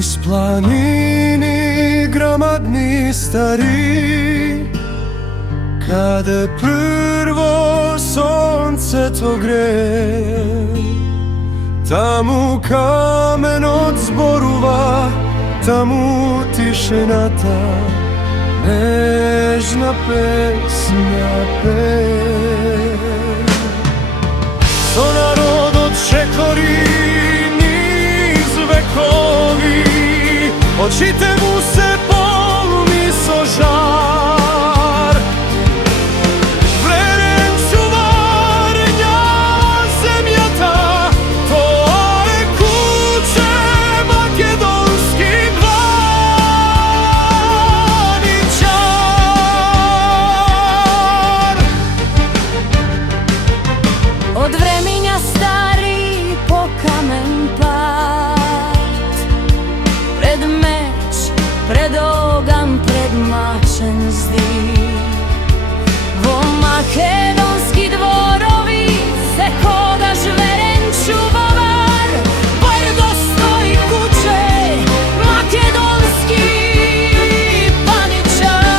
Niz planini gramadni stari, kada prvo sonce to gre, tamu kamen od zborova, tamu tišinata, nežna pesma pe. So narod odčekori niz vekovi, očite mu se polni so žar. Vreden čuvarnja zemljata, to je kuće makedonski graničar. Od vremenja stari po kamen pad, pred meč, pred ogan, pred mačen zdi. Vo makedonski dvorovi se hoda žveren čuvar, bar dostoji kuće makedonski paničar.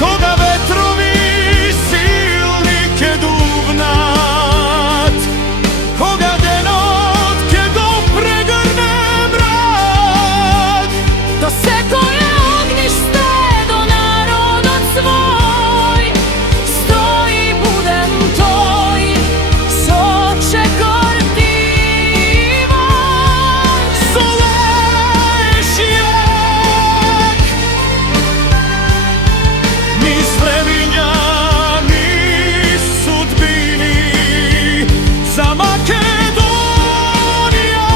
Koga vetrovi silni ke duvnat, koga denot ke go pregrne mrak, To se koje ognjište do narodot svoj, stoji budem toj, soče kortiva. zoveš jak. Niz vremenja, niz sudbini, za Makedonija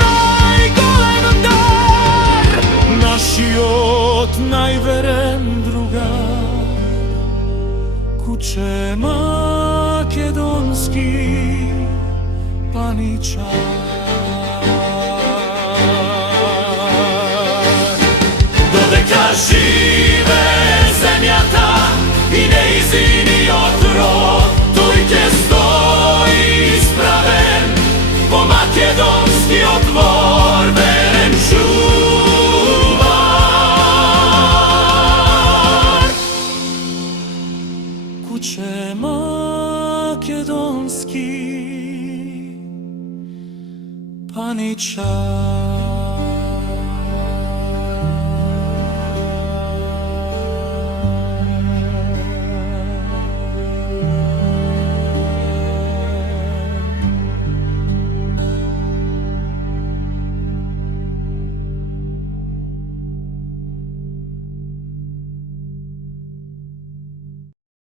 najgolem dar. Naš život najveren drugar, kuće makedonski paničar. Doveka žive zemljata i neizini otrov, tujke stoji spraven, po makedonski otvor veren čuvar. Kuće makedonski paničar.